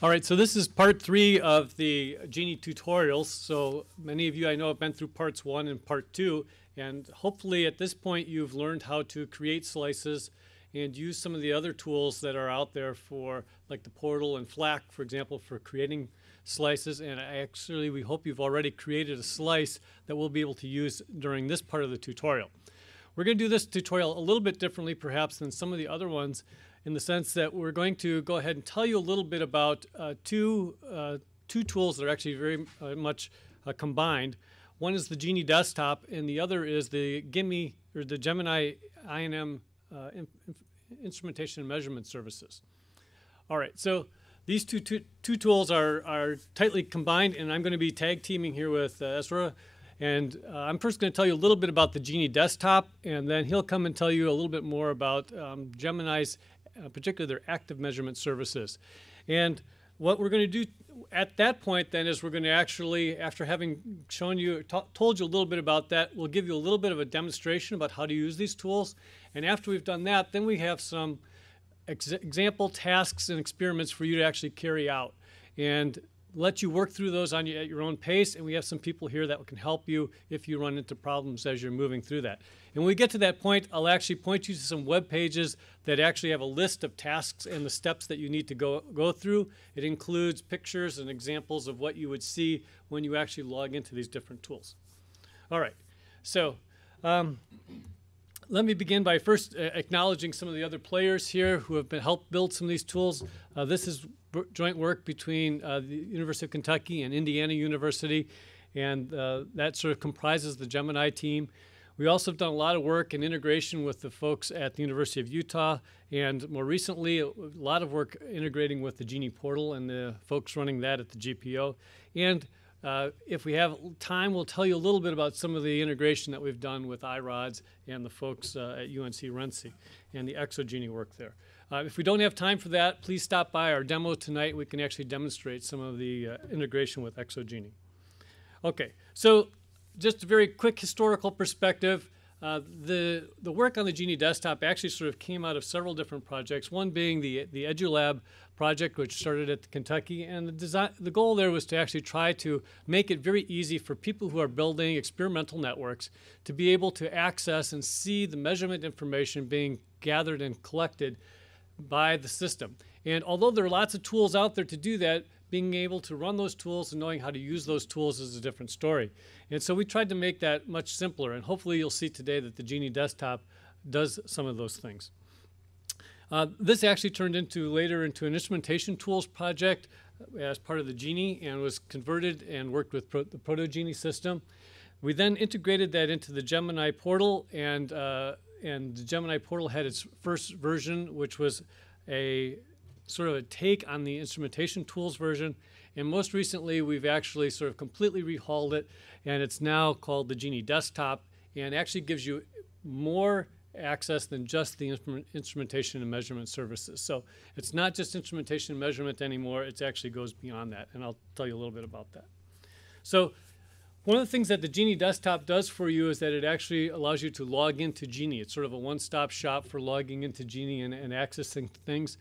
All right, so this is part 3 of the GENI tutorials. So many of you I know have been through parts 1 and part 2, and hopefully at this point you've learned how to create slices and use some of the other tools that are out there for, like the portal and FLAC, for example, for creating slices. And actually we hope you've already created a slice that we'll be able to use during this part of the tutorial. We're going to do this tutorial a little bit differently perhaps than some of the other ones, in the sense that we're going to go ahead and tell you a little bit about two tools that are actually very much combined. One is the GENI desktop, and the other is the GEMI, or the GEMINI INM Instrumentation and Measurement Services. All right, so these two tools are tightly combined, and I'm going to be tag teaming here with Ezra. And I'm first going to tell you a little bit about the GENI desktop, and then he'll come and tell you a little bit more about GEMINI's, particularly their active measurement services. And what we're going to do at that point then is we're going to actually, after having shown you, told you a little bit about that, we'll give you a little bit of a demonstration about how to use these tools. And after we've done that, then we have some example tasks and experiments for you to actually carry out and let you work through those at your own pace. And we have some people here that can help you if you run into problems as you're moving through that. And when we get to that point, I'll actually point you to some web pages that actually have a list of tasks and the steps that you need to go through. It includes pictures and examples of what you would see when you actually log into these different tools. All right, so let me begin by first acknowledging some of the other players here who have helped build some of these tools. This is joint work between the University of Kentucky and Indiana University, and that sort of comprises the GEMINI team. We also have done a lot of work in integration with the folks at the University of Utah, and more recently, a lot of work integrating with the GENI portal and the folks running that at the GPO. And if we have time, we'll tell you a little bit about some of the integration that we've done with iRods and the folks at UNC-Rensselaer and the ExoGENI work there. If we don't have time for that, please stop by our demo tonight. We can actually demonstrate some of the integration with ExoGENI. Okay, so just a very quick historical perspective. The work on the GENI desktop actually sort of came out of several different projects, one being the EduLab project, which started at Kentucky, and the goal there was to actually try to make it very easy for people who are building experimental networks to be able to access and see the measurement information being gathered and collected by the system. And although there are lots of tools out there to do that, being able to run those tools and knowing how to use those tools is a different story. And so we tried to make that much simpler, and hopefully you'll see today that the GENI desktop does some of those things. This actually turned later into an Instrumentation Tools project as part of the GENI, and was converted and worked with the Proto-GENI system. We then integrated that into the GEMINI portal, and the GEMINI portal had its first version, which was a sort of a take on the Instrumentation Tools version. And most recently, we've actually sort of completely rehauled it, and it's now called the GENI desktop, and actually gives you more access than just the instrumentation and measurement services. So it's not just instrumentation and measurement anymore, it actually goes beyond that, and I'll tell you a little bit about that. So one of the things that the GENI desktop does for you is that it actually allows you to log into GENI. It's sort of a one-stop shop for logging into GENI and accessing things.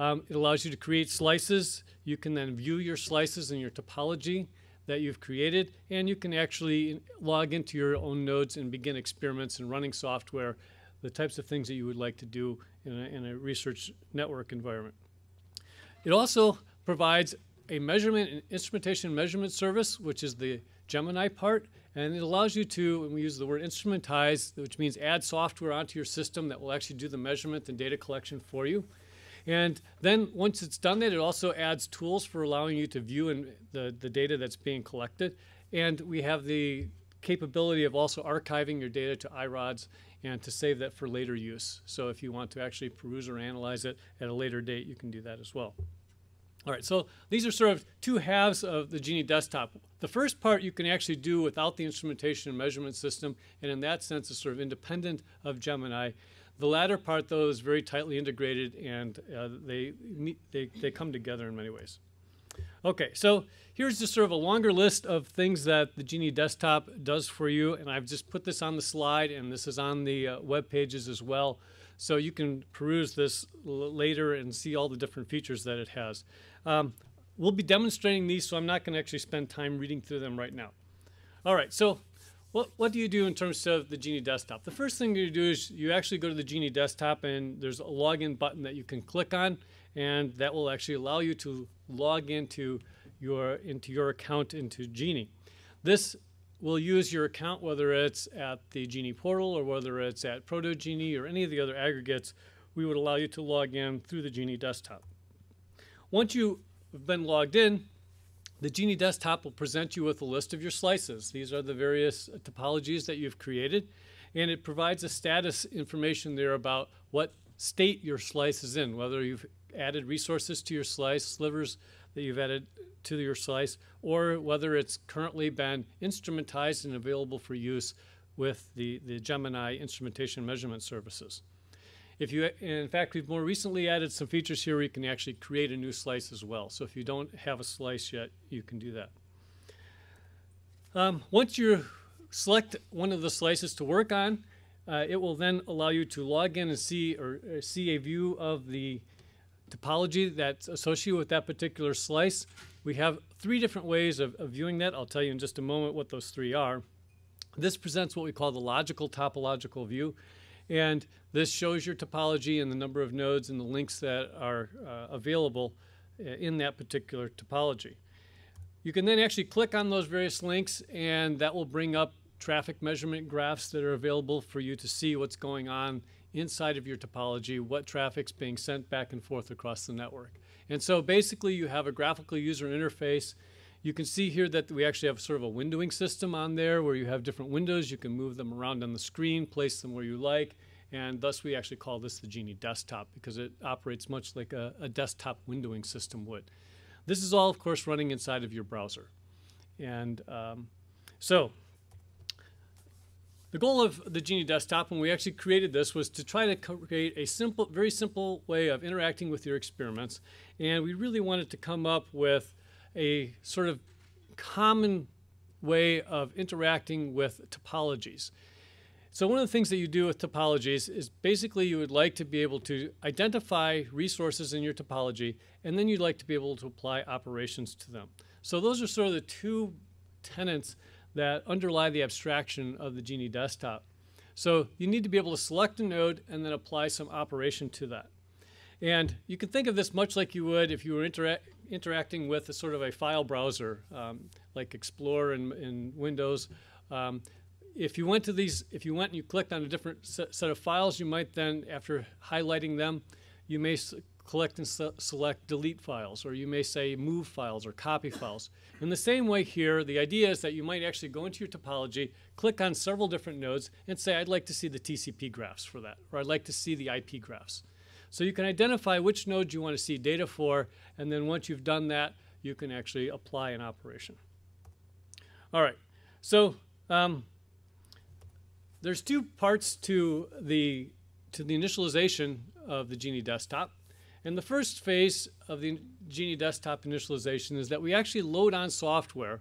It allows you to create slices. You can then view your slices and your topology that you've created, and you can actually log into your own nodes and begin experiments and running software, the types of things that you would like to do in a research network environment. It also provides a measurement and instrumentation measurement service, which is the GEMINI part, and it allows you to, and we use the word instrumentize, which means add software onto your system that will actually do the measurement and data collection for you. And then once it's done that, it also adds tools for allowing you to view the data that's being collected. And we have the capability of also archiving your data to iRods and to save that for later use. So if you want to actually peruse or analyze it at a later date, you can do that as well. All right, so these are sort of two halves of the GENI desktop. The first part you can actually do without the instrumentation and measurement system, and in that sense is sort of independent of GEMINI. The latter part, though, is very tightly integrated, and they come together in many ways. Okay, so here's just sort of a longer list of things that the GENI desktop does for you, and I've just put this on the slide, and this is on the web pages as well. So you can peruse this later and see all the different features that it has. we'll be demonstrating these, so I'm not going to actually spend time reading through them right now. All right, so what do you do in terms of the GENI desktop? The first thing you do is you actually go to the GENI desktop, and there's a login button that you can click on, and that will actually allow you to log into your account into GENI. This will use your account, whether it's at the GENI portal or whether it's at Proto-GENI or any of the other aggregates. We would allow you to log in through the GENI desktop. Once you've been logged in, the GENI desktop will present you with a list of your slices. These are the various topologies that you've created, and it provides a status information there about what state your slice is in, whether you've added resources to your slice, slivers that you've added to your slice, or whether it's currently been instrumentized and available for use with the GEMINI instrumentation measurement services. In fact, we've more recently added some features here where you can actually create a new slice as well. So if you don't have a slice yet, you can do that. Once you select one of the slices to work on, it will then allow you to log in and see a view of the topology that's associated with that particular slice. We have 3 different ways of viewing that. I'll tell you in just a moment what those 3 are. This presents what we call the logical topological view. And this shows your topology and the number of nodes and the links that are available in that particular topology. You can then actually click on those various links, and that will bring up traffic measurement graphs that are available for you to see what's going on inside of your topology, what traffic's being sent back and forth across the network. And so basically you have a graphical user interface. You can see here that we actually have sort of a windowing system on there where you have different windows. You can move them around on the screen, place them where you like, and thus we actually call this the GENI desktop because it operates much like a desktop windowing system would. This is all, of course, running inside of your browser. And so the goal of the GENI desktop when we actually created this was to try to create a very simple way of interacting with your experiments. And we really wanted to come up with a sort of common way of interacting with topologies. So one of the things that you do with topologies is basically you would like to be able to identify resources in your topology, and then you'd like to be able to apply operations to them. So those are sort of the 2 tenets that underlie the abstraction of the GENI desktop. So you need to be able to select a node and then apply some operation to that. And you can think of this much like you would if you were interacting with a sort of a file browser, like Explorer in Windows. If you went and you clicked on a different set of files, you might then, after highlighting them, you may collect and select delete files, or you may say move files or copy files. In the same way here, the idea is that you might actually go into your topology, click on several different nodes, and say, I'd like to see the TCP graphs for that, or I'd like to see the IP graphs. So you can identify which nodes you want to see data for, and then once you've done that, you can actually apply an operation. All right, so there's 2 parts to the initialization of the GENI desktop. And the first phase of the GENI desktop initialization is that we actually load on software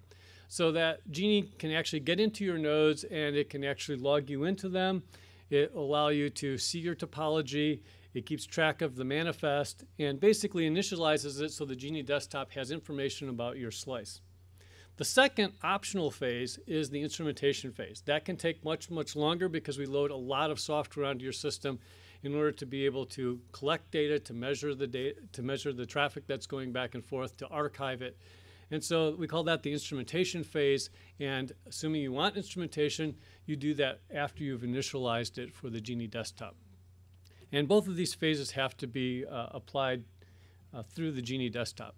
so that GENI can actually get into your nodes and it can actually log you into them. It will allow you to see your topology. It keeps track of the manifest and basically initializes it so the GENI desktop has information about your slice. The second optional phase is the instrumentation phase. That can take much, much longer because we load a lot of software onto your system in order to be able to collect data, to measure the traffic that's going back and forth, to archive it. And so we call that the instrumentation phase. And assuming you want instrumentation, you do that after you've initialized it for the GENI desktop. And both of these phases have to be applied through the GENI desktop.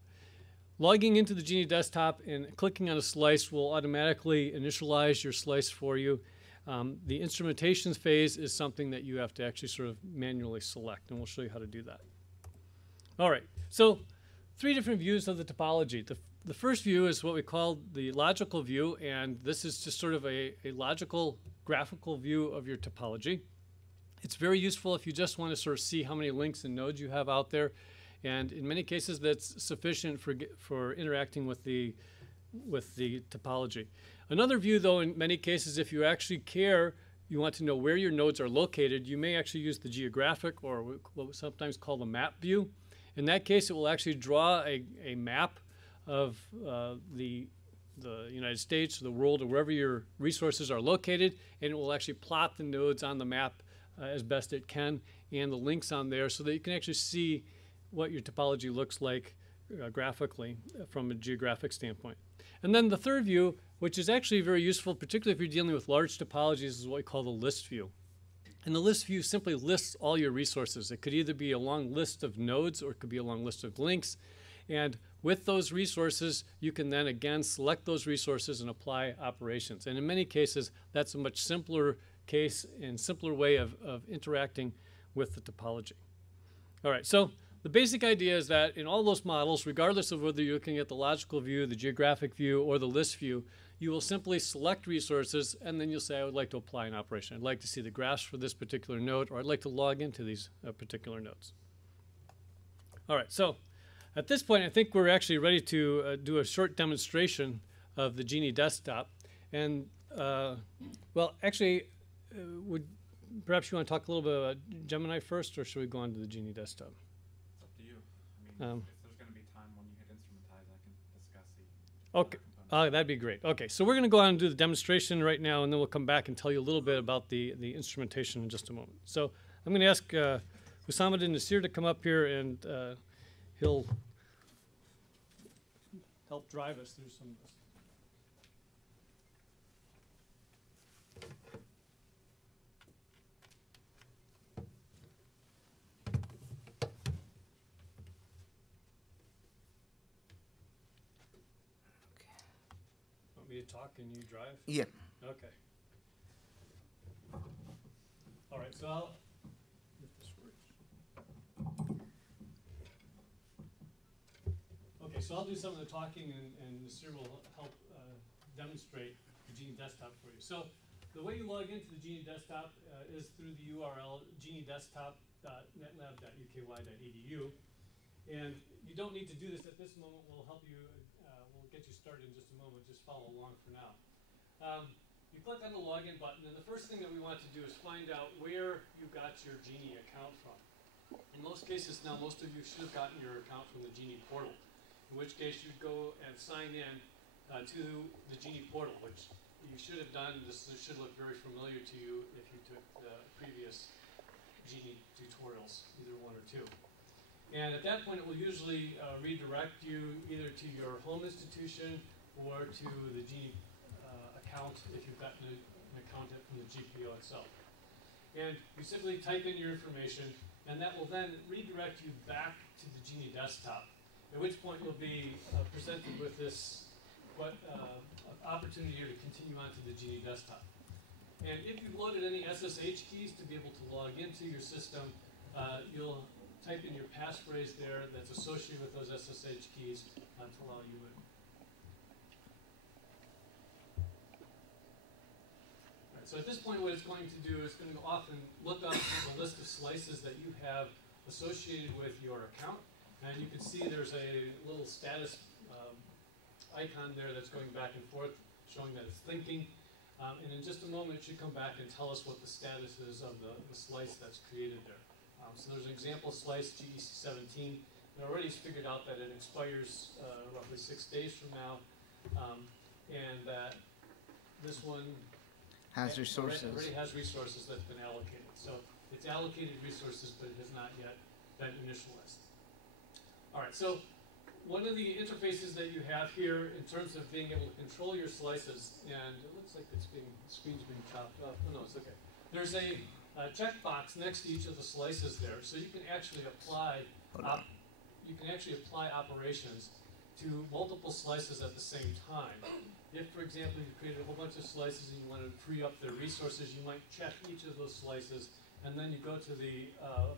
Logging into the GENI desktop and clicking on a slice will automatically initialize your slice for you. The instrumentation phase is something that you have to actually sort of manually select, and we'll show you how to do that. All right, so 3 different views of the topology. The first view is what we call the logical view, and this is just sort of a logical graphical view of your topology. It's very useful if you just want to sort of see how many links and nodes you have out there. And in many cases, that's sufficient for interacting with the topology. Another view, though, in many cases, if you actually care, you want to know where your nodes are located, you may actually use the geographic, or what we sometimes call the map view. In that case, it will actually draw a map of the United States, or the world, or wherever your resources are located, and it will actually plot the nodes on the map as best it can, and the links on there so that you can actually see what your topology looks like graphically from a geographic standpoint. And then the third view, which is actually very useful, particularly if you're dealing with large topologies, is what we call the list view. And the list view simply lists all your resources. It could either be a long list of nodes or it could be a long list of links. And with those resources, you can then again select those resources and apply operations. And in many cases, that's a much simpler case and simpler way of interacting with the topology. All right, so the basic idea is that in all those models, regardless of whether you're looking at the logical view, the geographic view, or the list view, you will simply select resources, and then you'll say, I would like to apply an operation. I'd like to see the graphs for this particular node, or I'd like to log into these particular nodes. All right, so at this point, I think we're actually ready to do a short demonstration of the GENI desktop. And, well, actually, perhaps you want to talk a little bit about GEMINI first, or should we go on to the GENI desktop? It's up to you. I mean, if there's going to be time when you hit instrumentize, I can discuss the Okay. That'd be great. Okay, so we're going to go on and do the demonstration right now, and then we'll come back and tell you a little bit about the instrumentation in just a moment. So I'm going to ask Wisconsin-Madison Nasir to come up here, and he'll help drive us through some of this. Me to talk and you drive? Yeah. Okay. All right, so I'll, if this works. Okay, so I'll do some of the talking, and Nasir will help demonstrate the GENI desktop for you. So the way you log into the GENI desktop is through the URL genidesktop.netlab.uky.edu. And you don't need to do this at this moment. We'll help you, we'll get you started in just a moment. Just follow along for now. You click on the login button, and the first thing that we want to do is find out where you got your GENI account from. In most cases now, most of you should have gotten your account from the GENI portal, in which case you'd go and sign in to the GENI portal, which you should have done. This should look very familiar to you if you took the previous GENI tutorials, either one or two. And at that point, it will usually redirect you either to your home institution or to the GENI account if you've gotten an account from the GPO itself. And you simply type in your information, and that will then redirect you back to the GENI desktop, at which point you'll be presented with this opportunity here to continue on to the GENI desktop. And if you've loaded any SSH keys to be able to log into your system, you'll type in your passphrase there that's associated with those SSH keys to allow you in. All right, so at this point, what it's going to do is going to go off and look up the list of slices that you have associated with your account. And you can see there's a little status icon there that's going back and forth, showing that it's thinking. And in just a moment, it should come back and tell us what the status is of the slice that's created there. So there's an example slice, GEC17. And already it's figured out that it expires roughly 6 days from now, and that this one Has resources. already has resources that's been allocated. So it's allocated resources, but it has not yet been initialized. All right, so one of the interfaces that you have here in terms of being able to control your slices, and it looks like the screen's being chopped off. Oh, no, it's okay. There's a checkbox next to each of the slices there, so you can actually apply operations to multiple slices at the same time. If, for example, you created a whole bunch of slices and you want to free up their resources, you might check each of those slices, and then you go to the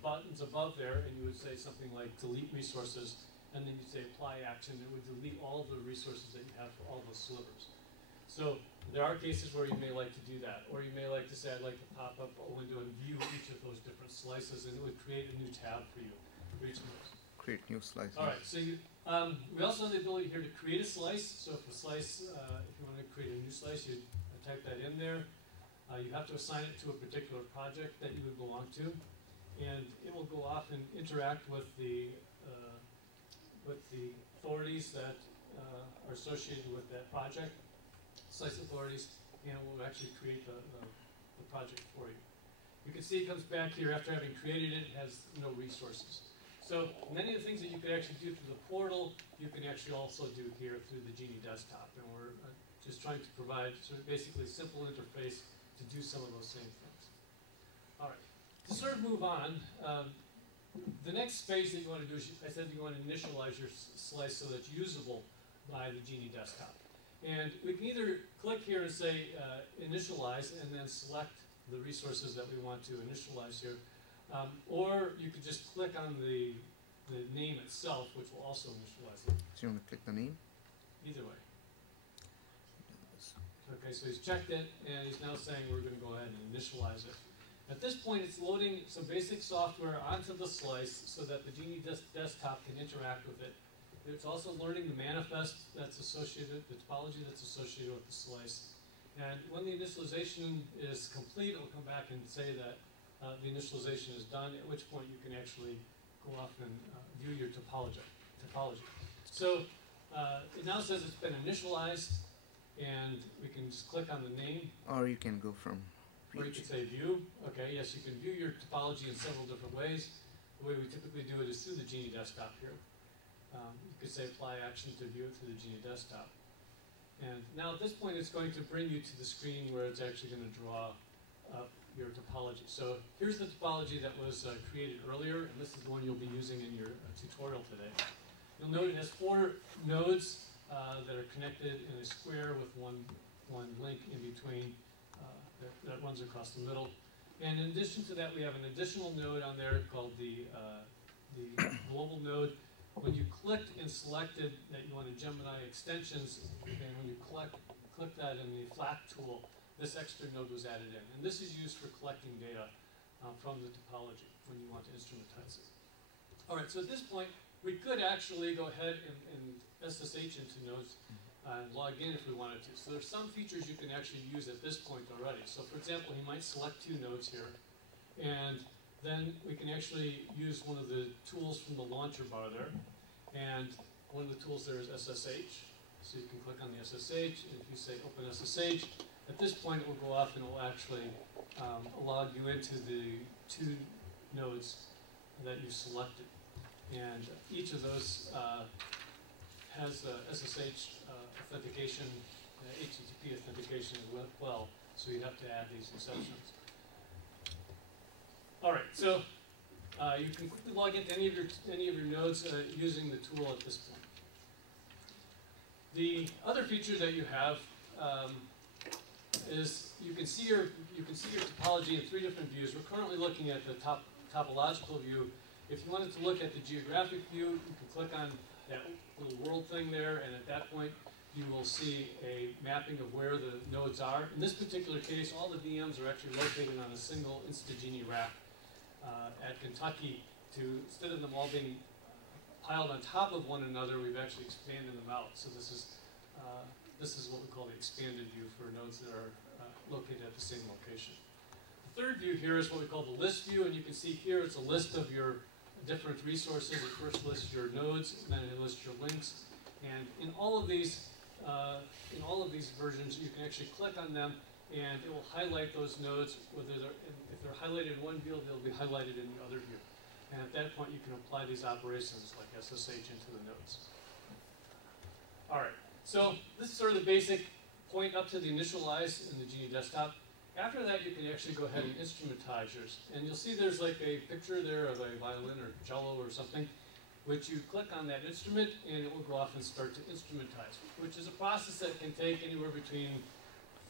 buttons above there, and you would say something like delete resources, and then you say apply action. It would delete all the resources that you have for all those slivers. So there are cases where you may like to do that, or you may like to say, I'd like to pop up a window and view each of those different slices, and it would create a new tab for you for each of those. Create new slices. All right, so we also have the ability here to create a slice. So if a slice, if you want to create a new slice, you type that in there. You have to assign it to a particular project that you would belong to, and it will go off and interact with the authorities that are associated with that project, slice authorities, and it will actually create the project for you. You can see it comes back here after having created it, it has no resources. So many of the things that you could actually do through the portal, you can actually also do here through the GENI desktop. And we're just trying to provide sort of basically a simple interface to do some of those same things. All right, to sort of move on, the next phase that you want to do is, I said you want to initialize your slice so that it's usable by the GENI desktop. And we can either click here and say initialize and then select the resources that we want to initialize here. Or you could just click on the name itself, which will also initialize it. So you want to click the name? Either way. Okay, so he's checked it, and he's now saying we're going to go ahead and initialize it. At this point, it's loading some basic software onto the slice so that the GENI desktop can interact with it. It's also learning the manifest that's associated, the topology that's associated with the slice. And when the initialization is complete, it'll come back and say that the initialization is done, at which point you can actually go off and view your topology. So it now says it's been initialized, and we can just click on the name. Or you can go from Or you could say view. Okay, yes, you can view your topology in several different ways. The way we typically do it is through the GENI desktop here. You could say apply action to view it through the GENI desktop. And now at this point, it's going to bring you to the screen where it's actually going to draw up your topology. So here's the topology that was created earlier, and this is the one you'll be using in your tutorial today. You'll note it has 4 nodes that are connected in a square with one link in between that runs across the middle. And in addition to that, we have an additional node on there called the global node. When you clicked and selected that you wanted GEMINI extensions, and when you click that in the flat tool, this extra node was added in. And this is used for collecting data from the topology when you want to instrumentalize it. All right, so at this point, we could actually go ahead and SSH into nodes and log in if we wanted to. So there's some features you can actually use at this point already. So for example, he might select 2 nodes here, and then we can actually use one of the tools from the launcher bar there. And one of the tools there is SSH. So you can click on the SSH, and if you say open SSH, at this point it will go off and it will actually log you into the 2 nodes that you selected. And each of those has SSH authentication, HTTP authentication as well, so you have to add these exceptions. All right, so you can quickly log into any of your nodes using the tool at this point. The other feature that you have is you can see your topology in 3 different views. We're currently looking at the topological view. If you wanted to look at the geographic view, you can click on that little world thing there, and at that point you will see a mapping of where the nodes are. In this particular case, all the VMs are actually located on a single InstaGENI rack at Kentucky. Instead of them all being piled on top of one another, we've actually expanded them out. So this is what we call the expanded view for nodes that are located at the same location. The third view here is what we call the list view, and you can see here it's a list of your different resources. It first lists your nodes, and then it lists your links. And in all of these versions, you can actually click on them, and it will highlight those nodes. If they're highlighted in one view, they'll be highlighted in the other view. And at that point, you can apply these operations like SSH into the nodes. All right, so this is sort of the basic point up to the initialize in the GENI desktop. After that, you can actually go ahead and instrumentize yours. And you'll see there's like a picture there of a violin or cello or something, which you click on that instrument, and it will go off and start to instrumentize, which is a process that can take anywhere between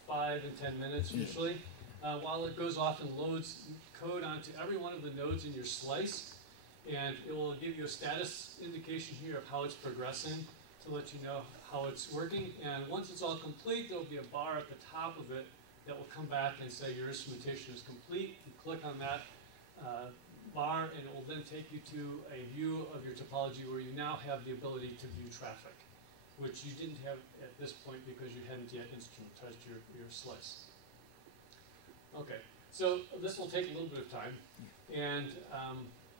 5 and 10 minutes usually, while it goes off and loads code onto every one of the nodes in your slice. And it will give you a status indication here of how it's progressing to let you know how it's working. And once it's all complete, there will be a bar at the top of it that will come back and say your instrumentation is complete. You click on that bar, and it will then take you to a view of your topology where you now have the ability to view traffic, which you didn't have at this point because you hadn't yet instrumentized your slice. Okay, so this will take a little bit of time, and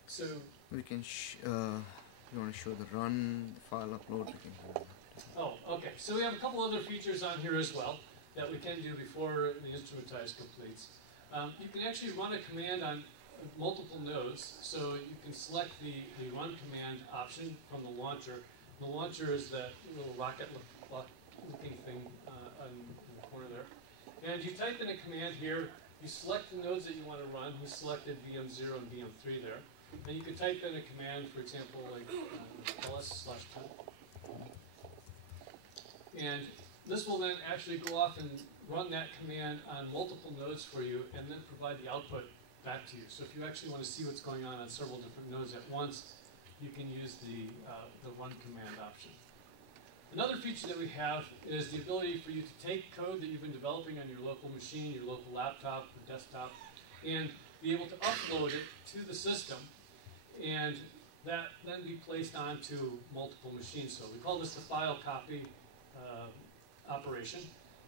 so we can. You want to show the run file upload? We can. Oh, okay. So we have a couple other features on here as well that we can do before the instrumentize completes. You can actually run a command on multiple nodes. So you can select the run command option from the launcher. The launcher is that little rocket-looking thing in the corner there. And you type in a command here. You select the nodes that you want to run. We selected VM0 and VM3 there. And you can type in a command, for example, like ls/temp. And this will then actually go off and run that command on multiple nodes for you and then provide the output back to you. So if you actually want to see what's going on several different nodes at once, you can use the run command option. Another feature that we have is the ability for you to take code that you've been developing on your local machine, your local laptop or desktop, and be able to upload it to the system, and that then be placed onto multiple machines. So we call this the file copy operation.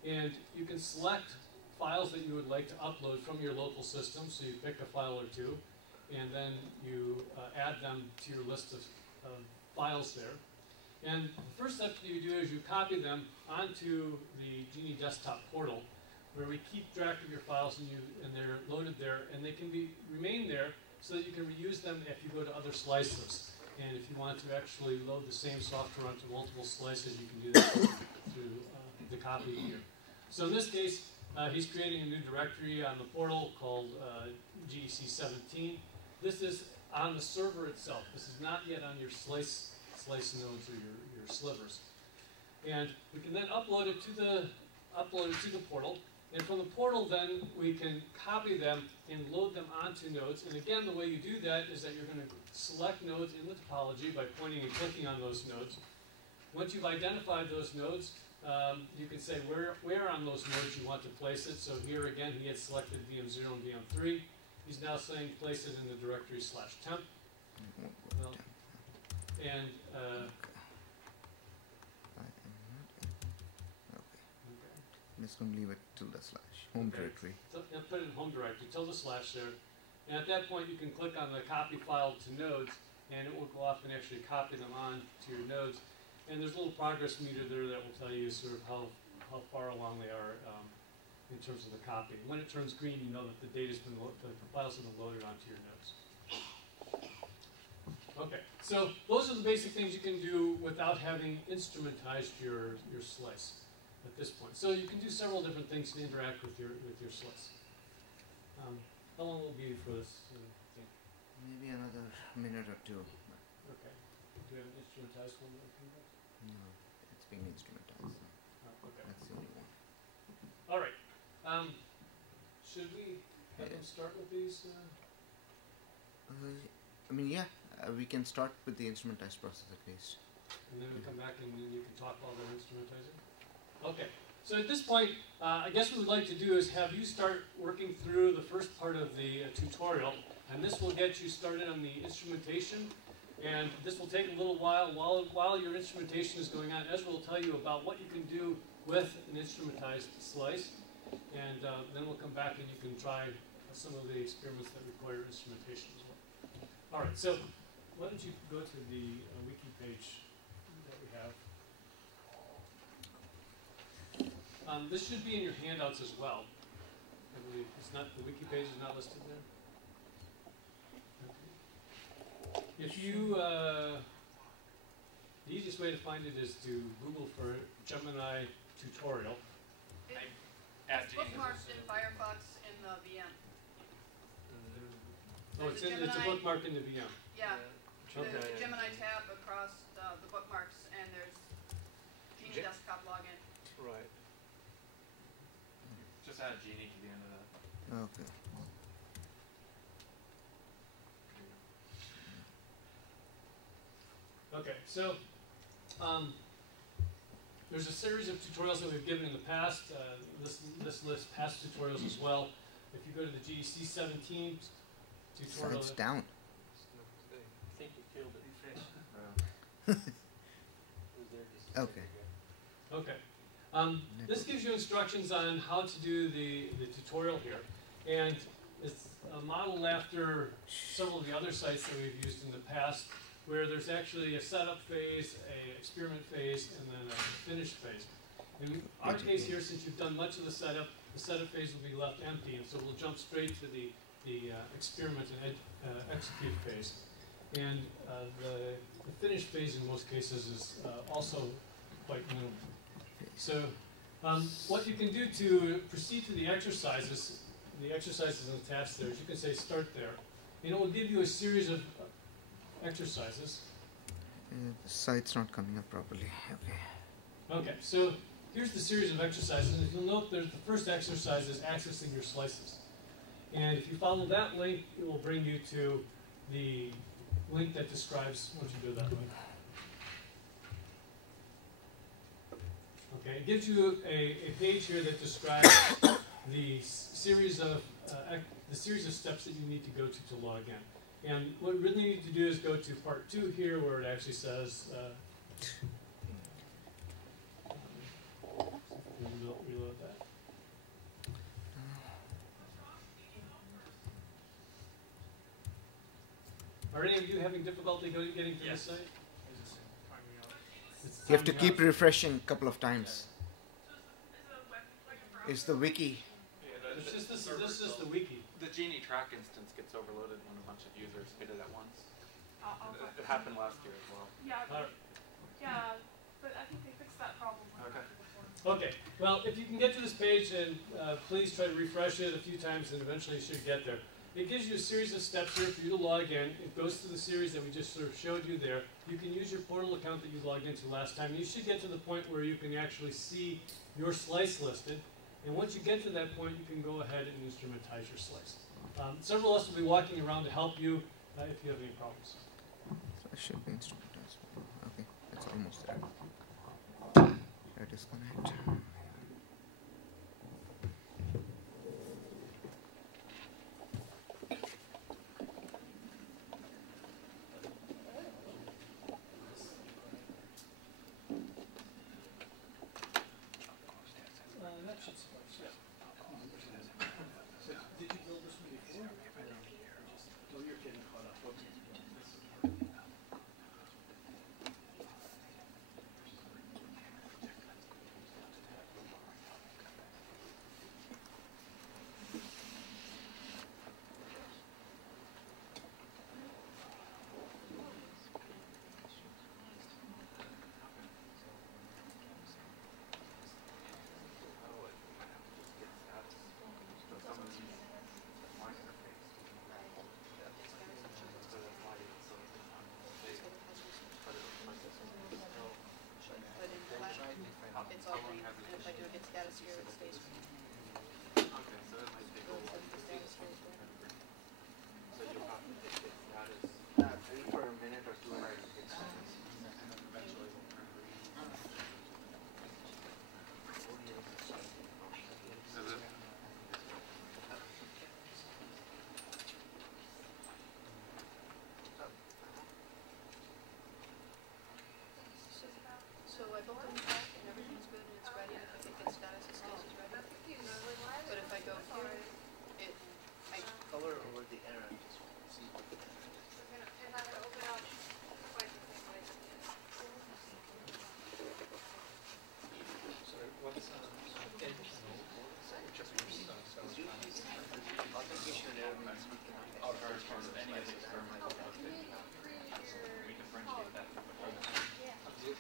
And you can select files that you would like to upload from your local system. So you pick a file or two, and then you add them to your list of files there. And the first step that you do is you copy them onto the GENI desktop portal, where we keep track of your files and they're loaded there, and they can remain there so that you can reuse them if you go to other slices. And if you want to actually load the same software onto multiple slices, you can do that through the copy here. So in this case, he's creating a new directory on the portal called GEC17. This is on the server itself. This is not yet on your slice nodes or your slivers. And we can then upload it to the portal. And from the portal, then, we can copy them and load them onto nodes. And again, the way you do that is that you're going to select nodes in the topology by pointing and clicking on those nodes. Once you've identified those nodes, you can say where on those nodes you want to place it. So here, again, he had selected VM0 and VM3. He's now saying place it in the directory /temp. Well, and I'm just going to leave it tilde / home directory. So, put it in home directory, tilde / there. And at that point, you can click on the copy file to nodes, and it will go off and actually copy them on to your nodes. And there's a little progress meter there that will tell you sort of how far along they are in terms of the copy. When it turns green, you know that the files have been loaded onto your nodes. Okay, so those are the basic things you can do without having instrumentized your slice at this point. So you can do several different things to interact with your slice. How long will it be for this thing? Maybe another minute or two. Okay. Do you have an instrumentized one that comes up? No, it's being instrumentized. Oh, okay. That's the only one. All right. Should we have them start with these? I mean, yeah, we can start with the instrumentized process at least. And then we'll come back and then you can talk while they're instrumentizing? Okay. So at this point, I guess what we'd like to do is have you start working through the first part of the tutorial, and this will get you started on the instrumentation. And this will take a little while. While your instrumentation is going on, Ezra will tell you about what you can do with an instrumentized slice. And then we'll come back and you can try some of the experiments that require instrumentation as well. All right, so why don't you go to the wiki page that we have. This should be in your handouts as well. I believe the wiki page is not listed there. Okay. If you, the easiest way to find it is to Google for GEMINI tutorial. It's bookmarked in Firefox in the VM. Oh, it's a bookmark in the VM. Yeah. Okay. There's a GEMINI tab across the bookmarks, and there's GENI desktop login. Right. Just add GENI to the end of that. Okay. Okay, so there's a series of tutorials that we've given in the past. This lists past tutorials as well. If you go to the GEC17 tutorial, Sides down. I think you killed it. Okay. Okay. This gives you instructions on how to do the tutorial here. And it's modeled after several of the other sites that we've used in the past. where there's actually a setup phase, a experiment phase, and then a finish phase. In our case here, since you've done much of the setup phase will be left empty, and so we'll jump straight to the experiment and execute phase. And the finish phase in most cases is also quite minimal. So what you can do to proceed to the exercises and the tasks there is you can say start there. And it will give you a series of exercises. The site's not coming up properly. Okay. Okay, so here's the series of exercises. And if you'll note, there's the first exercise is accessing your slices. And if you follow that link, it will bring you to the link that describes what you do that link. Okay, it gives you a page here that describes the series of steps that you need to go to log in. And what we really need to do is go to part 2 here, where it actually says reload that. Are any of you having difficulty getting to the site? You have to keep refreshing a couple of times. It's the wiki. This is the wiki. The GENI track instance gets overloaded when a bunch of users hit it at once. It happened last year as well. Yeah, but I think they fixed that problem. Okay, well, if you can get to this page, and please try to refresh it a few times, and eventually you should get there. It gives you a series of steps here for you to log in. It goes through the series that we just sort of showed you there. You can use your portal account that you logged into last time. You should get to the point where you can actually see your slice listed. And once you get to that point, you can go ahead and instrumentize your slice. Several of us will be walking around to help you if you have any problems. So it should be instrumentized. Okay, that's almost there. Disconnect. That should suffice, yeah. Did you build this one before? No, you're getting caught up. It's all green, and if I do a get status here, it stays green. Okay, so it might take a while. So you'll have to get status. Wait for a minute or two and Eventually we'll turn green. Is it? So I built a new track and everything's good and it's ready. And if I think it's status, it stays as ready. But if I go here, I color over the error. Sorry, what's Authentication error means we cannot As far as any of the experimental testing, we differentiate that from the whole.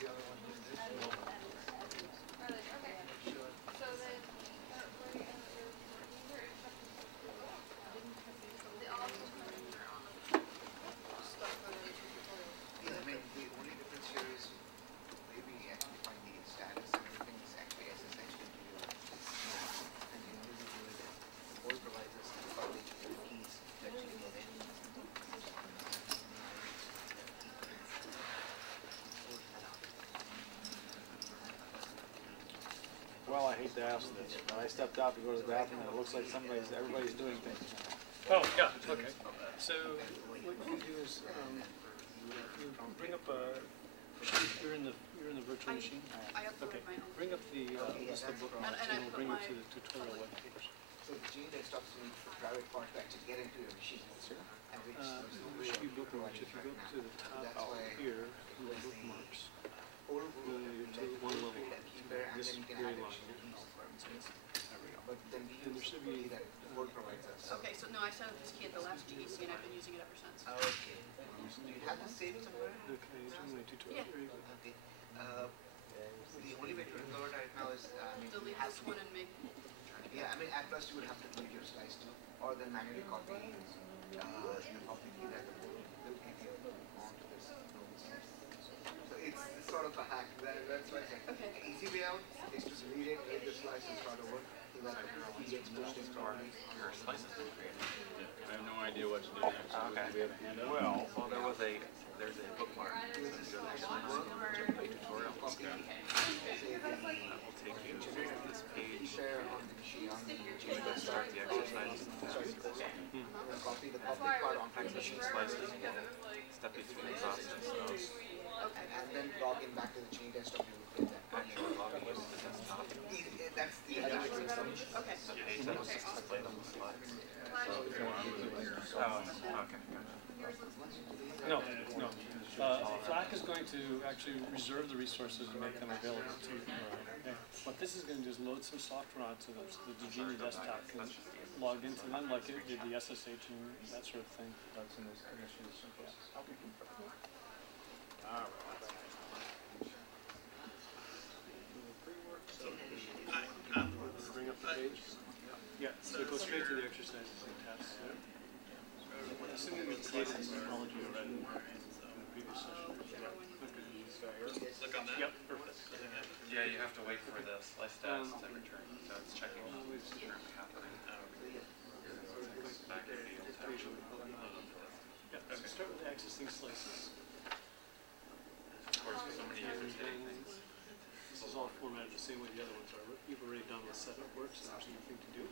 the other one is this? Yeah, I mean, the only difference here is maybe actually find the status and everything is actually SSH to you. And the only way to do it is all provides us the public keys to actually get in. Well, I hate to ask this, but I stepped out to go to the bathroom and it looks like everybody's doing things. Oh, yeah, okay. So what you do is you bring up a sheet. You're in the virtual machine. I uploaded Okay. my own. Bring up the list of bookmarks And I and we'll put bring you my to the tutorial web page. So the G desktop is the private part to actually get into your machine. And which Should be which if you go to the top That's why here, in the there's the bookmarks, old then you take one level up. keeper, and This then you can gray add line. additional keys. There we go. But then we And there use should the be key that the board provides us. Okay, so no, I set up this key at the last GEC and I've been using it ever since. Okay. Do you have this saved somewhere? Okay, GEMINI tutorial. Yeah. There you go. Okay. The only way to recover it right now is, I mean, Delete you have this to one and make, yeah, I mean, at first you would have to delete your slice too, or then manually copy the copy key that will give you onto this global slice. So it's sort of a hack. That's why I said Okay. the easy way out is to delete it, make the slice and start over, so that the key gets pushed in properly. Your slice has been created. I have no idea what to do next. So Okay. we have a handout? Well, there's a bookmark. You go to play tutorial. Okay. That will take you to this page. Share on the machine, on the You can start the exercise. copy the public part onto the Accessing machine. slices will step you through the process of okay. And then log in back to the GENI desktop, you will get that. actually logging into the desktop. That's the other system. Okay. The page that was displayed on the slides. Oh, okay. No, no. FLAC is going to actually reserve the resources and make them available to you. What this is going to do is load some software onto them so that the GENI desktop can log into them like it did the SSH and that sort of thing. That's in this initialization process. All right. Bring up the page. Yeah, so go straight to the exercises and tasks there. Assuming we created this topology already in the previous session. Click on that. Yep, perfect. Yeah, you have to wait for the slice stats to return. So it's checking what's currently happening. Back to the old tab. Yeah, so start with accessing slices. Of course, with so many users hitting things. This is all formatted the same way the other ones are. You've already done the setup work, so there's nothing to do.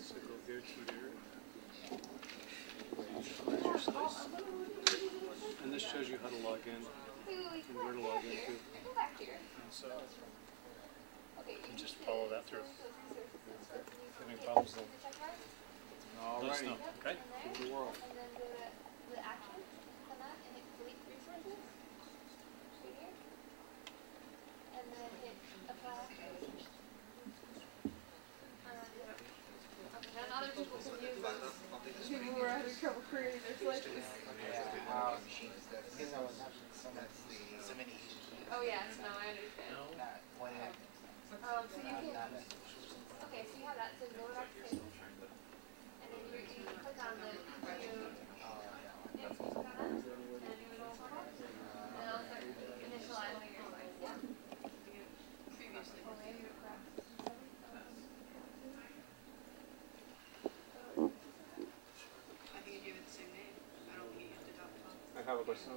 So go here to here. Choose your slice. And this shows you how to log in and where to log into. And so you just follow that through. Any problems then? All Let us righty. know, okay? Good world. And then go to the action, click on that, and hit delete resources. Right here. And then hit apply action. Okay, then other people can use this. People who are having trouble creating their slices. Machines, that's the GEMINI. Oh yes, no, I understand. So you can, okay, so you have that, so go back to and then you click on the new, yeah, so you click on that, and you will pop up, and it'll start initializing your slice, yeah. Previously. Oh, maybe it cracks. I think I gave it the same name. I don't think it used it .com. I have a question.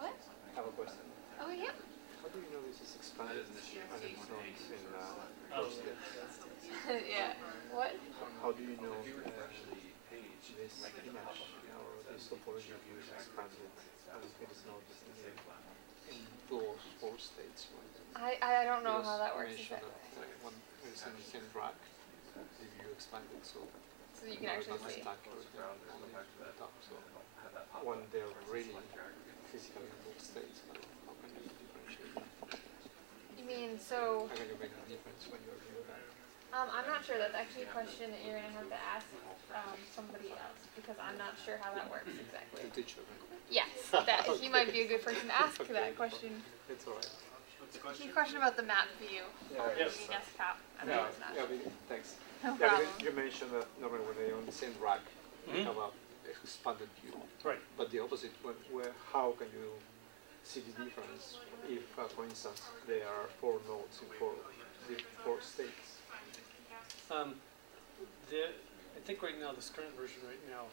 What? I have a question. Oh, yeah. How do you know this is expanded and it's not in Yeah, what? How do you know this image or this topology view is expanded and it is not in those four states? I don't know how that works Mention exactly. that when it's in the same rack, the view expanded so So you can actually not see. stuck on the top. So when they're really physically in both states, how can you differentiate that? You mean, so, How can you make a difference when you're doing that? I'm not sure. That's actually a question that you're going to have to ask somebody else because I'm not sure how that works exactly. The teacher. Yes, that he might be a good person to ask that question. It's alright. Your question about the map view Yeah, on the yes. desktop. Yeah, It's not. thanks. No Yeah, problem. because you mentioned that normally when they're on the same rack, you have a expanded view. Right. But the opposite, how can you see the difference if, for instance, there are 4 nodes in 4 states? I think right now, this current version right now,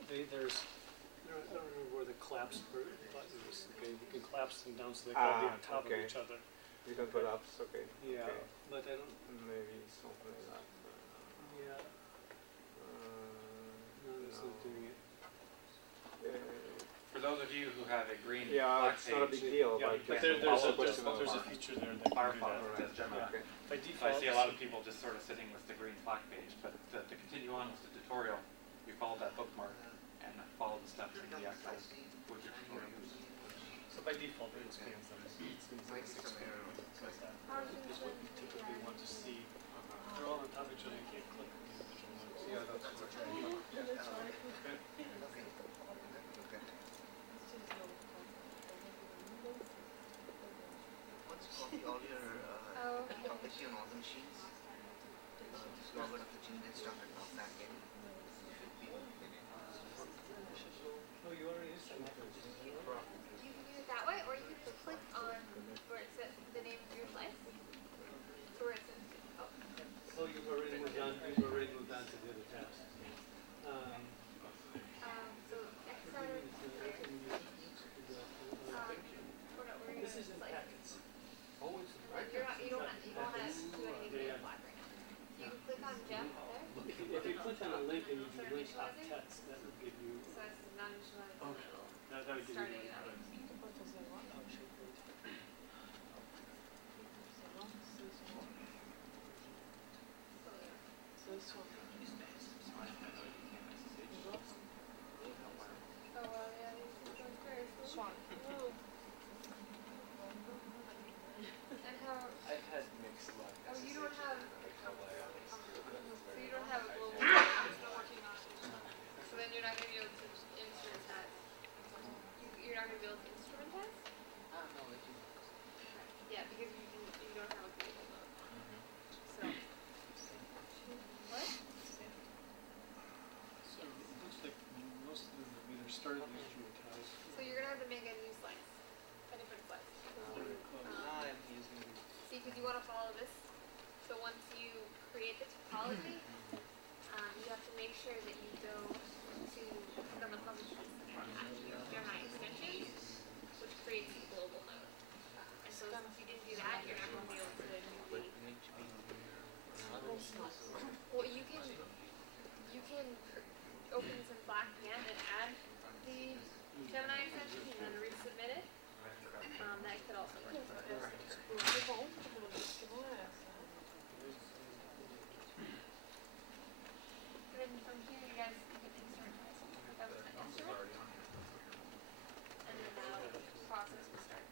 I don't remember where the collapse button is. Okay, you can collapse them down so they can be on top of okay. each other. You can collapse, okay. Yeah, Okay. but I don't, Maybe something like that. yeah, no, that's not doing it. For those of you who have a green Yeah, black it's not a big page, deal. Yeah, but but just there's follow question of a that. feature there that can do Firefox that. says Gemini. Okay. By I default, see a lot of people just sort of sitting with the green black page, but to continue on with the tutorial, you follow that bookmark and follow the steps of the actual wiki tutorial. So by default, it expands them. It's going to be 6 like that. Is what you typically want to see. They're all on top of each other. You can't click on the individual ones. Yeah, that's what Once you copy all your topics on all the machines, just log out of the GENI and start and log back in. Oh, you already installed it. You can do it that way, or you can just click on where it says the name of your slice. So where it says, oh. Oh, you've already moved on. You've already moved on to the other tabs. So X-Starter is there. This is in packets. And you're not, you don't have to do anything in black right now. You can click on Gem there. If you click on a link and you do link top text, that would give you. So this is non-initialized. Okay. That would give you. Starting it out. Oh, well, yeah, these are going very slow. And how, I've had mixed luck. oh, you don't have, so you don't have a global, so then you're not going to be able to instrument you're not going to be able to instrument test? No, it is. Yeah, because you don't have a global mode. So, what? So it looks like most of them have either started the instrumentals. So you're going to have to make a new slice, a different slice. I'm using. See, because you want to follow this. So once you create the topology, you have to make sure that you go to the GENI Extension, which creates the global node. And so since you didn't do that, you're not going to be able to do the. Well, you can open some black pen and add the GEMINI extension and then resubmit it. That could also work. And then from here, you guys can instrumentize. That was an instrument. And then now the process will start.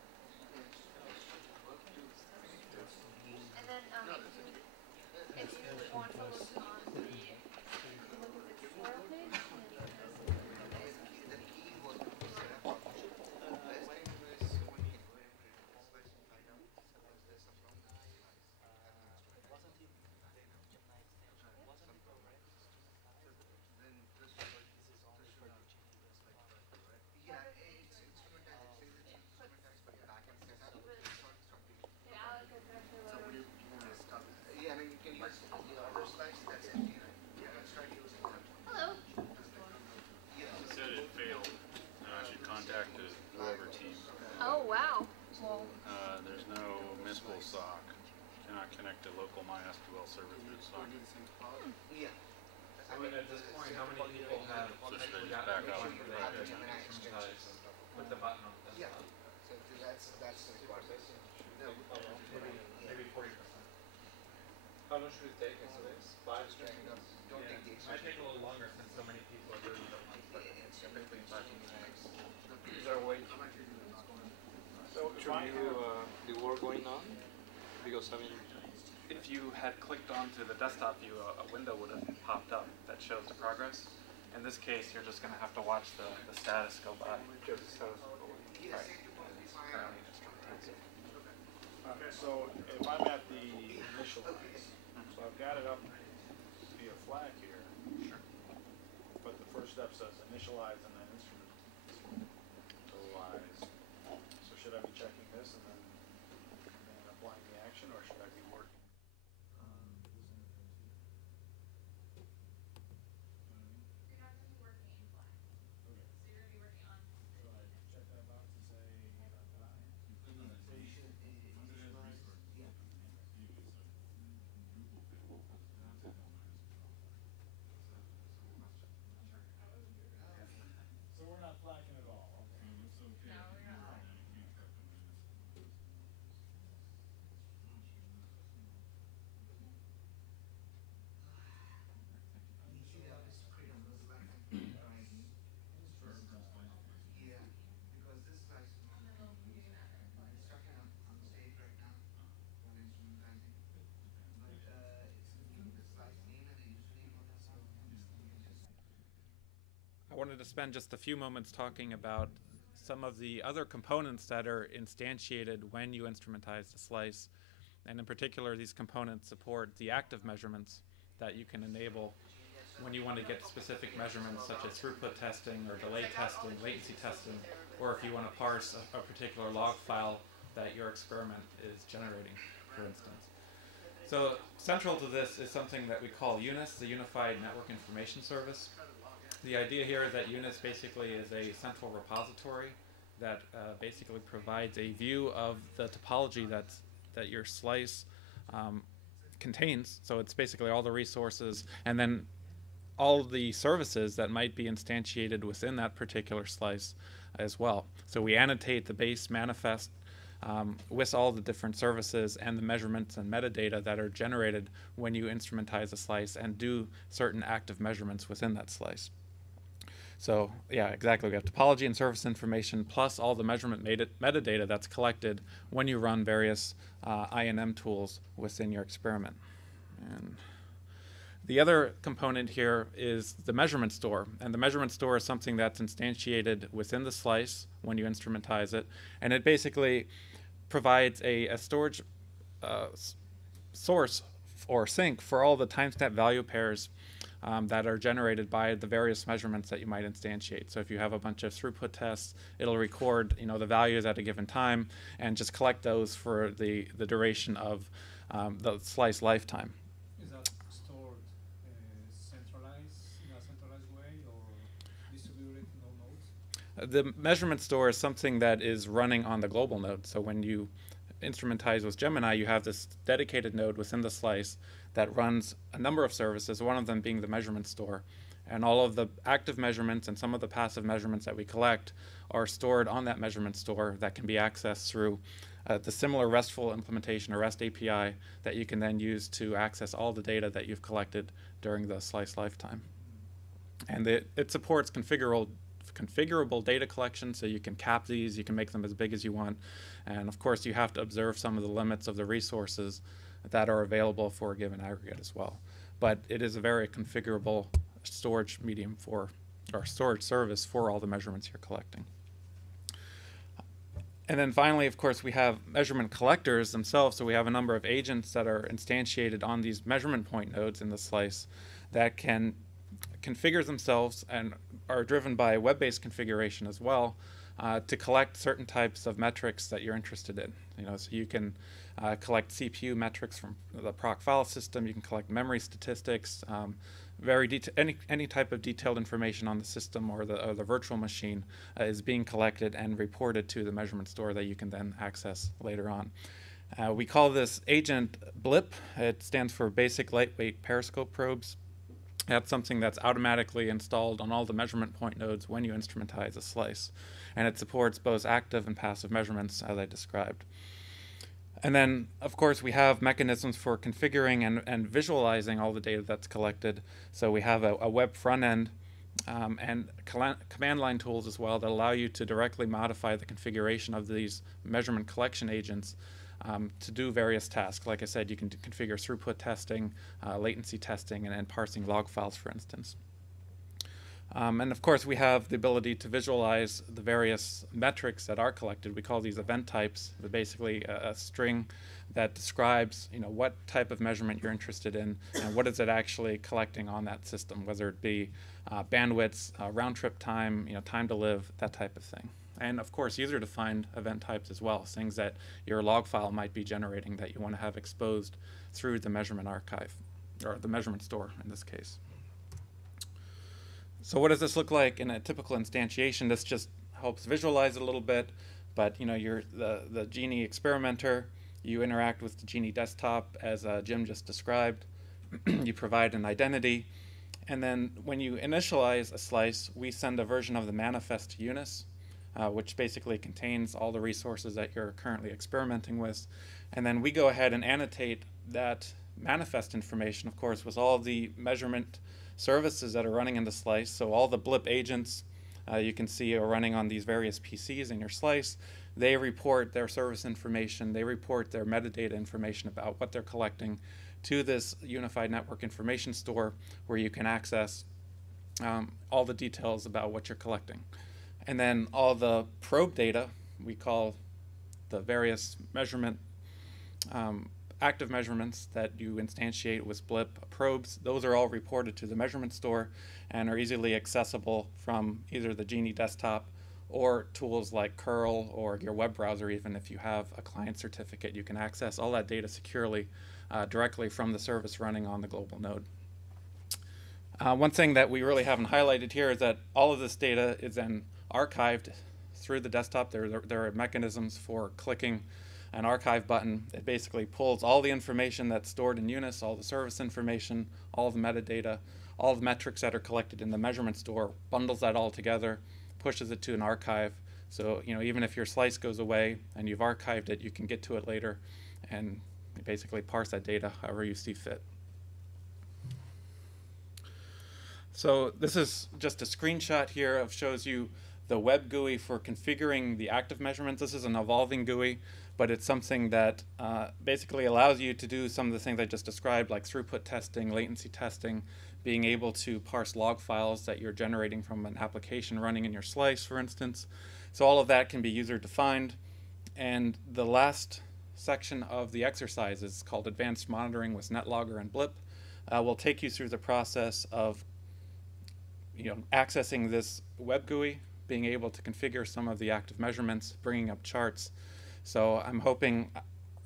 And then if you want to look on the tutorial page, The key was to set up a best thing is when you can go and request and find out sometimes there's some wrong Wasn't it GEMINI extension? Wasn't it already? then this This is only for the GENI response. yeah, it's instrumentized, it says it's instrumentized for your backend setup. It's not being. yeah, Alex has actually So loaded. you want to start? Yeah, I mean you can use the other slides that's empty, right? Yeah, let's try using that one. Hello. Yeah. It said it failed. I should contact the whoever team. Oh, wow. Well, There's no MISPL SOC. Cannot connect to local MySQL server through the SOC. Yeah. I mean, at this point, how many people have So should I actually just got back the out? issue that they GEMINI extension. put the button on the Yeah. desktop? So that's the requirement. Maybe 40%. How long should it take? SMS? 5 Checking up. Don't Yeah. take the Might extension. take a little longer since so many people are doing it. But It's typically 5 Is there a way to review the work going on? Because I mean, if you had clicked onto the desktop view, a window would have popped up that shows the progress. In this case, you're just going to have to watch the status go by. just starts. Yes. Right. It's currently instrumented. Okay, so if I'm at the initialize, so I've got it up via flag here. Sure. But the first step says initialize and then instrumentalize. So should I be checking this and then applying the action, or should I be working? you're not going to be working in black. So you're going to be working on. So I check that box and say implementation. So we're not flacking at all. Okay. No, we're not. wanted to spend just a few moments talking about some of the other components that are instantiated when you instrumentize the slice. And in particular, these components support the active measurements that you can enable when you want to get specific measurements such as throughput testing or delay testing, latency testing, or if you want to parse a particular log file that your experiment is generating, for instance. So central to this is something that we call UNIS, the Unified Network Information Service. The idea here is that UNIS basically is a central repository that basically provides a view of the topology that your slice contains. So it's basically all the resources and then all the services that might be instantiated within that particular slice as well. So we annotate the base manifest with all the different services and the measurements and metadata that are generated when you instrumentize a slice and do certain active measurements within that slice. So yeah, exactly. We have topology and service information plus all the measurement metadata that's collected when you run various I&M tools within your experiment. And the other component here is the measurement store. And the measurement store is something that's instantiated within the slice when you instrumentize it. And it basically provides a storage source or sink for all the timestamp value pairs that are generated by the various measurements that you might instantiate. So if you have a bunch of throughput tests, it'll record the values at a given time and just collect those for the duration of the slice lifetime. Is that stored centralized in a centralized way or distributed in all nodes? The measurement store is something that is running on the global node. So when you instrumentize with GEMINI, you have this dedicated node within the slice that runs a number of services, one of them being the measurement store. And all of the active measurements and some of the passive measurements that we collect are stored on that measurement store that can be accessed through the similar RESTful implementation or REST API that you can then use to access all the data that you've collected during the slice lifetime. And it supports configurable data collection, so you can cap these, you can make them as big as you want. And of course, you have to observe some of the limits of the resources that are available for a given aggregate as well. But it is a very configurable storage medium or storage service for all the measurements you're collecting. And then finally, of course, we have measurement collectors themselves. So we have a number of agents that are instantiated on these measurement point nodes in the slice that can configure themselves and are driven by web-based configuration as well to collect certain types of metrics that you're interested in. So you can collect CPU metrics from the proc file system. You can collect memory statistics, any type of detailed information on the system or the virtual machine is being collected and reported to the measurement store that you can then access later on. We call this agent BLIP. It stands for Basic Lightweight Periscope Probes. That's something that's automatically installed on all the measurement point nodes when you instrumentize a slice. And it supports both active and passive measurements, as I described. And then, of course, we have mechanisms for configuring and visualizing all the data that's collected. So we have a web front end and command line tools as well that allow you to directly modify the configuration of these measurement collection agents to do various tasks. Like I said, you can configure throughput testing, latency testing, and parsing log files, for instance. And of course, we have the ability to visualize the various metrics that are collected. We call these event types. They're basically a string that describes, what type of measurement you're interested in and what is it actually collecting on that system, whether it be bandwidths, round trip time, time to live, that type of thing. And of course, user-defined event types as well, things that your log file might be generating that you want to have exposed through the measurement archive, or the measurement store in this case. So what does this look like in a typical instantiation? This just helps visualize it a little bit, but you're the GENI experimenter. You interact with the GENI desktop as Jim just described. You provide an identity. And then when you initialize a slice, we send a version of the manifest to UNIS, which basically contains all the resources that you're currently experimenting with. And then we go ahead and annotate that manifest information, of course, with all the measurement services that are running in the slice. So all the blip agents you can see are running on these various PCs in your slice. They report their service information. They report their metadata information about what they're collecting to this unified network information store where you can access all the details about what you're collecting. And then all the probe data, we call the various measurement, active measurements that you instantiate with Blip probes, those are all reported to the measurement store and are easily accessible from either the GENI desktop or tools like curl or your web browser. Even if you have a client certificate, you can access all that data securely directly from the service running on the global node. One thing that we really haven't highlighted here is that all of this data is then archived through the desktop. There are mechanisms for clicking an archive button. It basically pulls all the information that's stored in Unis, all the service information, all the metadata, all the metrics that are collected in the measurement store, bundles that all together, pushes it to an archive. So even if your slice goes away and you've archived it, you can get to it later and basically parse that data however you see fit. So this is just a screenshot here of shows you the web GUI for configuring the active measurements. This is an evolving GUI, but it's something that basically allows you to do some of the things I just described, like throughput testing, latency testing, being able to parse log files that you're generating from an application running in your slice, for instance. So all of that can be user-defined. And the last section of the exercise is called Advanced Monitoring with NetLogger and Blip. We'll take you through the process of accessing this web GUI, being able to configure some of the active measurements, bringing up charts. So I'm hoping,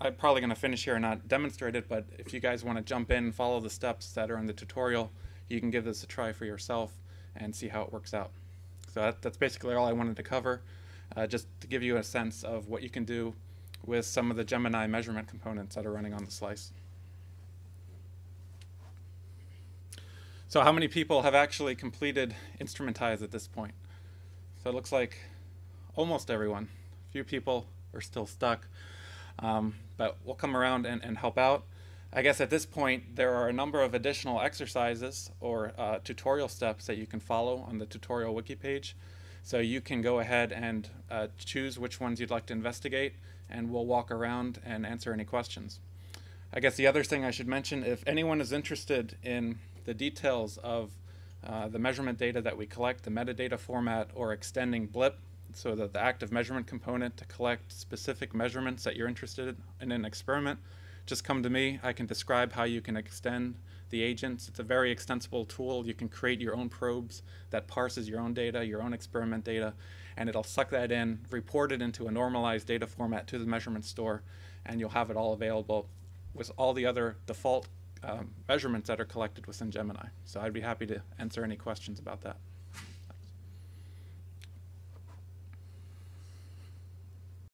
I'm probably going to finish here and not demonstrate it, but if you guys want to jump in and follow the steps that are in the tutorial, you can give this a try for yourself and see how it works out. So that's basically all I wanted to cover, just to give you a sense of what you can do with some of the GEMINI measurement components that are running on the slice. So how many people have actually completed Instrumentize at this point? So it looks like almost everyone. A few people are still stuck, but we'll come around and help out. I guess at this point there are a number of additional exercises or tutorial steps that you can follow on the tutorial wiki page. So you can go ahead and choose which ones you'd like to investigate, and we'll walk around and answer any questions. I guess the other thing I should mention, if anyone is interested in the details of the measurement data that we collect, the metadata format, or extending Blip, so that the active measurement component to collect specific measurements that you're interested in an experiment, just come to me. I can describe how you can extend the agents. It's a very extensible tool. You can create your own probes that parses your own data, your own experiment data, and it'll suck that in, report it into a normalized data format to the measurement store, and you'll have it all available with all the other default measurements that are collected within GEMINI. So I'd be happy to answer any questions about that.